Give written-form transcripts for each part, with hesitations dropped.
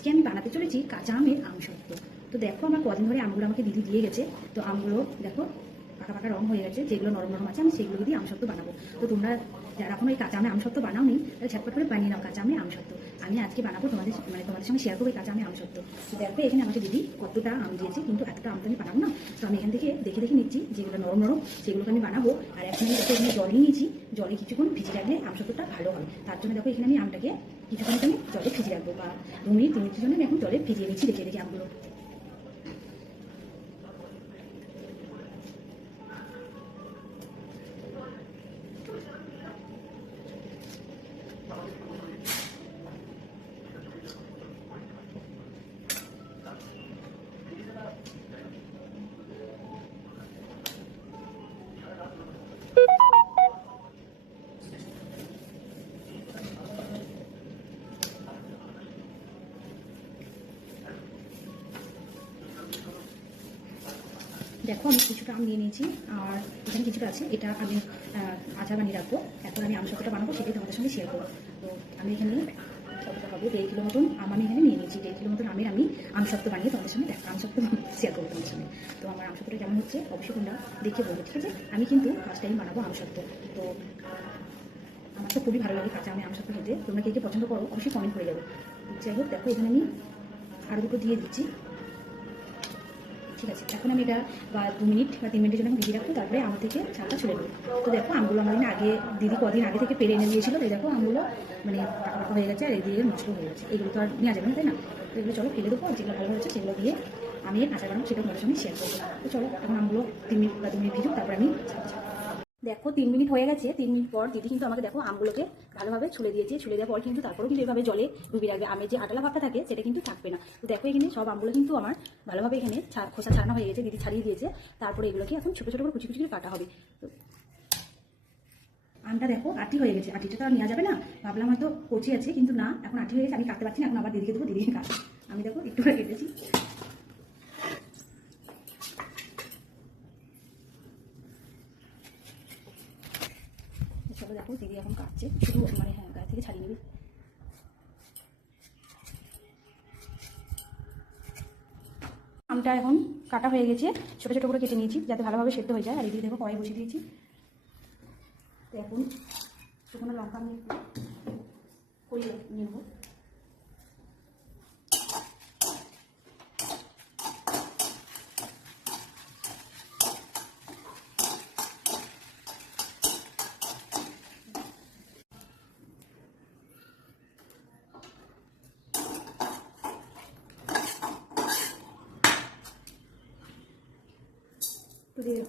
আজকে আমি বানাতে চলেছি কাঁচা আমের আমসত্ত্ব। তো দেখো আমার কদিন ধরে আমগুলো আমাকে দিদি দিয়ে গেছে। তো আমগুলো দেখো পাকা পাকা রং হয়ে গেছে, যেগুলো নরম নরম আছে আমি সেগুলো দিয়ে আমসত্ত্ব বানাবো। তো তোমরা যারা এখন ওই কাঁচা আমের আমসত্ত্ব বানাওনি তাহলে ঝটপট করে বানিয়ে নাও কাঁচা আমের আমসত্ত্ব। আমি আজকে বানাবো তোমাদের সঙ্গে শেয়ার করবো এই কাঁচা আমের আমসত্ত্ব। তো দেখো এখানে আমাকে দিদি কতটা আম দিয়েছে, কিন্তু এতটা আম তো আমি বানাবো না। তো আমি এখান থেকে দেখে দেখে নিচ্ছি যেগুলো নরম নরম সেগুলোকে আমি বানাবো। আর এখন আমি দেখো এখানে জল নিয়েছি, জলে কিছুক্ষণ ভিজে রাখলে আমসত্ত্বটা ভালো হবে। তার জন্য দেখো এখানে আমি আমটাকে কিছুক্ষণ আমি জলে ভিজিয়ে রাখবো, বা 2 মিনিট 3 মিনিটের জন্য আমি এখন জলে ভিজিয়ে নিচ্ছি রেখে রেখে আমগুলো। দেখো আমি কিছুটা আম নিয়ে নিয়েছি, আর এখানে কিছুটা আছে, এটা আমি আচার বানিয়ে রাখবো। এখন আমি আমসত্ত্বটা বানাবো, সেটাই তোমাদের সঙ্গে শেয়ার করবো। তো আমি এখানে কতটা হবে 1.5 কিলো মতন আম আমি এখানে নিয়ে নিয়েছি। 1.5 কিলো মতন আমের আমি আমসত্ত্ব বানিয়ে তোমাদের সঙ্গে আমসত্ত্ব শেয়ার করবো তোমাদের সঙ্গে। তো আমার আমসত্ত্বটা কেমন হচ্ছে অবশ্যই তোমরা দেখে বলবো, ঠিক আছে? আমি কিন্তু ফার্স্ট টাইম বানাবো আমসত্ত্ব। তো আমার তো খুবই ভালো লাগে কাঁচা আমের আমসত্ত্ব খেতে। তোমরা কে কে পছন্দ করো অবশ্যই কমেন্ট করে যাবে। যাই হোক দেখো এখানে আমি আরও দুটো দিয়ে দিচ্ছি, ঠিক আছে? এখন আমি এটা 2 মিনিট বা 3 মিনিটের জন্য আমি ভিজিয়ে রাখবো, তারপরে আমার থেকে ছালটা ছুলে দেবো। তো দেখো আমগুলো আমার আগে দিদি কদিন আগে থেকে পেরে এনে দিয়েছিল। তো দেখো আমগুলো মানে পাকা পাকা হয়ে গেছে, আর এদিকে নষ্ট হয়ে গেছে। এগুলো তো আর নেওয়া যাবে না, তাই না? তো এগুলো চলো ফেলে দেবো, আর যেগুলো ভালো হয়েছে সেগুলো দিয়ে আমি আচার বানাবো, সেটা তোমাদের সঙ্গে শেয়ার করবো। তো চলো এখন আমগুলো 3 মিনিট বা 2 মিনিট ভিজুক, তারপরে আমি দেখো 3 মিনিট হয়ে গেছে। 3 মিনিট পর দিদি কিন্তু আমাকে দেখো আমগুলোকে ভালোভাবে ছুলে দিয়েছে। ছুলে দেওয়ার পর কিন্তু তারপরেও কিন্তু এভাবে জলে ডুবিয়ে রাখবে, আমের যে আটালা ভাবটা থাকে সেটা কিন্তু থাকবে না। তো দেখো এখানে সব আমগুলো কিন্তু আমার ভালোভাবে এখানে খোসা ছাড়ানো হয়ে গেছে, দিদি ছাড়িয়ে দিয়েছে। তারপরে এগুলোকে এখন ছোটো ছোটো করে কুচি কুচি করে কাটা হবে। তো আমটা দেখো আটি হয়ে গেছে, আটিটা তো আর নেওয়া যাবে না, ভাবলাম হয়তো কচি আছে, কিন্তু না, এখন আটি হয়ে গেছে। আমি কাটতে পারছি না, এখন আবার দিদিকে দেবো, দিদিকে কাট। আমি দেখো একটু করে কেটেছি। চলো দেখো দিদি এখন কাটছে, শুধু মানে হ্যাঁ গায়ে থেকে ছাড়িয়ে নেবে। আমটা এখন কাটা হয়ে গেছে, ছোটো ছোটো করে কেটে নিয়েছি যাতে ভালোভাবে সেদ্ধ হয়ে যায়। আর এদিকে দেখো কড়াই বসিয়ে দিয়েছি। তো এখন শুকনো লঙ্কা আমি করিয়ে নিয়ে নেবো। তো দিয়ে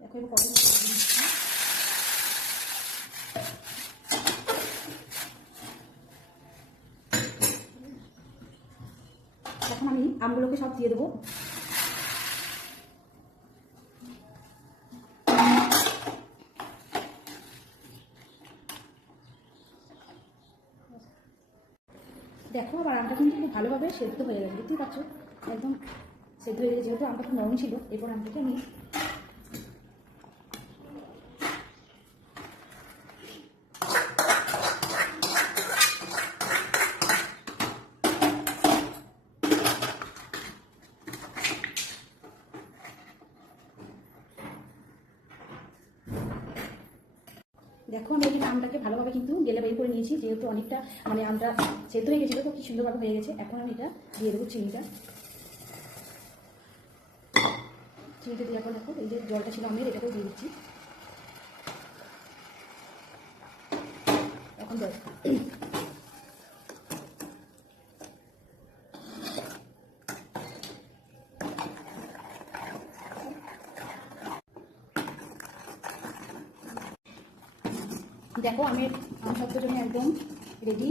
দেখো এবার কত এখন আমি আমগুলোকে সব দিয়ে দেবো। দেখো আবার আমটা কিন্তু খুব ভালোভাবে সেদ্ধ হয়ে গেছে, দেখতেই পাচ্ছ একদম সেদ্ধ হয়ে গেছে। যেহেতু আমটা খুব নরম ছিল, এরপর আমটাকে আমি দেখো আমি এই আমটাকে ভালোভাবে কিন্তু গেলে বের করে নিয়েছি, যেহেতু অনেকটা মানে আমটা সেদ্ধ হয়ে গেছিলো, তো কি সুন্দরভাবে হয়ে গেছে। এখন আমি এটা দিয়ে দেবো চিনিটা। চিনিটা দেওয়ার পর দেখো এই যে জলটা ছিল আমের, এটাকেও দিয়ে দিচ্ছি। এখন দেখো দেখো আমের আমসত্ত্বর জন্য একদম রেডি,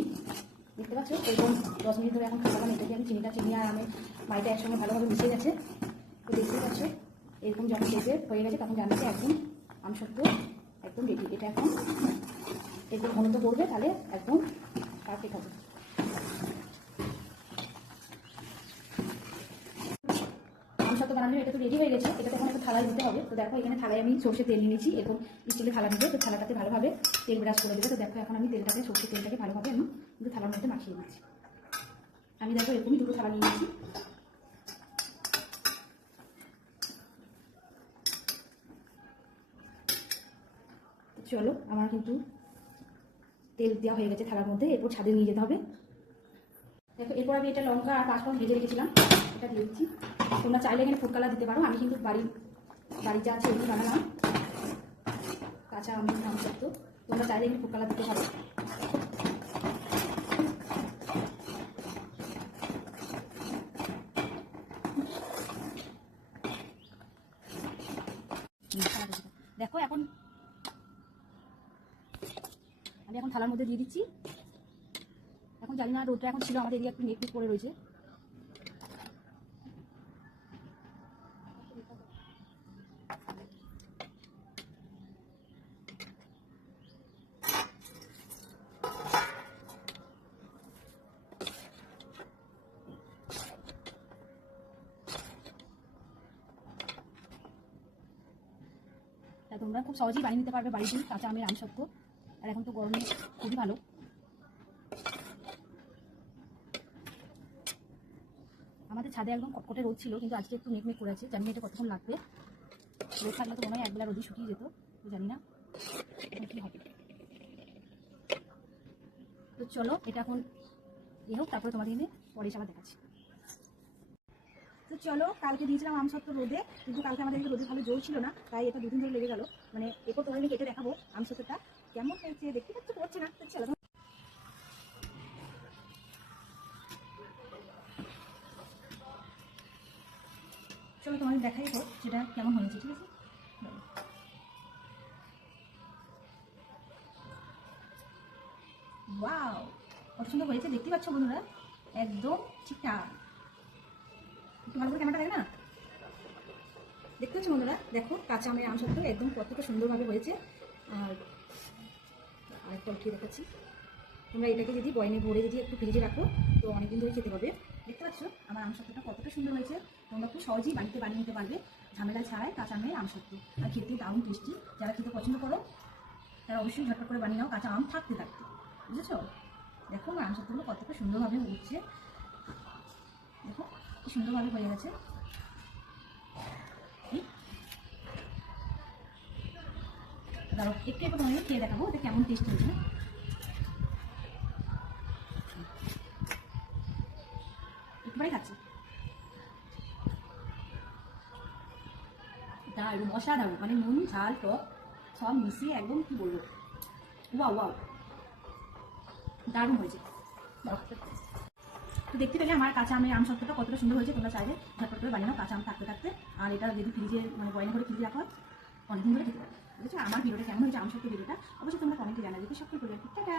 দেখতে পাচ্ছ। এরকম 10 মিনিট ধরে এখন খাওয়ালাম এটাকে আমি। চিনি আর আমের মাইটা একসঙ্গে ভালোভাবে মিশে গেছে। তো দেখতে পাচ্ছ এরকম যখন দেখবে হয়ে গেছে, তখন জানবে একদম আমসত্ত্ব একদম রেডি। এটা এখন একদম ঘনত্ব করবে, তাহলে একদম পারফেক্ট হবে। আমসত্ত্ব বানানো এটা তো রেডি হয়ে গেছে, এটাতে এখন একটা থালায় দিতে হবে। তো দেখো এখানে থালায় আমি সর্ষে তেল নিয়েছি, এরকম স্টিলের থালা নিতে, তো থালাটাতে ভালোভাবে তেল ব্রাশ করে দেবে। তো দেখো এখন আমি তেলটাকে সর্ষে তেলটাকে ভালোভাবে আমি কিন্তু থালার মধ্যে মাখিয়ে দিচ্ছি। আমি দেখো এরকমই দুটো থালা নিয়ে নিয়েছি। চলো আমার কিন্তু তেল দেওয়া হয়ে গেছে থালার মধ্যে, এরপর ছাদে নিয়ে যেতে হবে। দেখো এরপর আমি এটা লঙ্কা আর পাঁচফোড়ন ভেজে রেখেছিলাম, এটা দিয়ে দিচ্ছি। তোমরা চাইলে এখানে ফুড কালার দিতে পারো, আমি কিন্তু বাড়ির যা আছে এগুলো বানালাম, কাঁচা আম সত্য। তোমরা চাইলে এখানে ফুড কালার দিতে পারো। দেখো এখন আমি থালার মধ্যে দিয়ে দিচ্ছি। এখন জানি না রোদটা এখন ছিল আমাদের এদিকে একটু নেট করে রয়েছে। তা তোমরা খুব সহজেই বানিয়ে নিতে পারবে বাড়িতে কাঁচা আমের আমসত্ত্ব। আর এখন তো গরমে খুবই ভালো। আমাদের ছাদে একদম কটকটে রোদ ছিল, কিন্তু আজকে একটু মেঘ করে আছে। জানি না এটা কতক্ষণ লাগবে, রোদ থাকলে তো মনে হয় একবেলা রোদই শুকিয়ে যেত, তো জানি না এখন কী হবে। তো চলো এটা এখন হোক, তারপরে তোমাদের পরে এসে আবার দেখাচ্ছি। তো চলো, কালকে দিয়েছিলাম আমসত্ত্ব রোদে, কিন্তু কালকে আমাদের রোদে ভালো জোর ছিল না, তাই এটা দুদিন ধরে লেগে গেল। মানে এরপর তোমাদের কেটে দেখাবো আমসত্ত্বটা কেমন হয়েছে, দেখতে পাচ্ছ পড়ছে না। তো চলো চলো তোমাদের দেখাই তো সেটা কেমন হয়েছে, ঠিক আছে। ওয়াও, কত সুন্দর হয়েছে দেখতে পাচ্ছ বন্ধুরা, একদম ঠিকঠাক। একটু ভালো করে ক্যামেরাটা দেখ না, দেখতে পাচ্ছ বন্ধুরা। দেখো কাঁচা আমের আমসত্ত্ব একদম কতটা সুন্দরভাবে হয়েছে। আর আরেকটা উঠিয়ে দেখাচ্ছি। তোমরা এটাকে যদি বয়নে ভরে যদি একটু ফ্রিজে রাখো তো অনেকদিন ধরে খেতে পারবে। দেখতে পাচ্ছ আমার আমসত্ত্বটা কতটা সুন্দর হয়েছে। তোমরা খুব সহজেই বাড়িতে বানিয়ে নিতে পারবে, ঝামেলা ছাড়াই কাঁচা আমের আমসত্ত্ব। আর খেতে দারুণ টেস্টি। যারা খেতে পছন্দ করো তারা অবশ্যই ঝটপট করে বানিয়ে নাও, কাঁচা আম থাকতে থাকতে। বুঝেছো? দেখো আমার আমসত্ত্বগুলো কতটা সুন্দরভাবে উঠছে, দেখো কি সুন্দরভাবে হয়ে গেছে। দাঁড়াও একটু একটু তোমাদের খেয়ে দেখাবো এটা কেমন টেস্ট হয়েছে। একটুবারই খাচ্ছি, দারুণ অসাধারণ, মানে নুন ঝাল টক সব মিশিয়ে একদম কি বলবো, ওয়াও ওয়াও, দারুণ হয়েছে। তো দেখতে পেলে আমার কাঁচা আমের আমসত্ত্বটা কতটা সুন্দর হয়েছে। তোমরা চাইলে ঝটপট করে বানিয়ে নাও কাঁচা আম থাকতে থাকতে। আর এটা যদি ফ্রিজে মানে বয়না করে ফ্রিজে রাখা হয় অনেকদিন ধরে খেতে পারবে। বুঝেছো? আমার ভিডিওটা কেমন হয়েছে আমসত্ত্ব ভিডিওটা অবশ্যই তোমরা কমেন্টে জানাবে। সকল করে টাটা।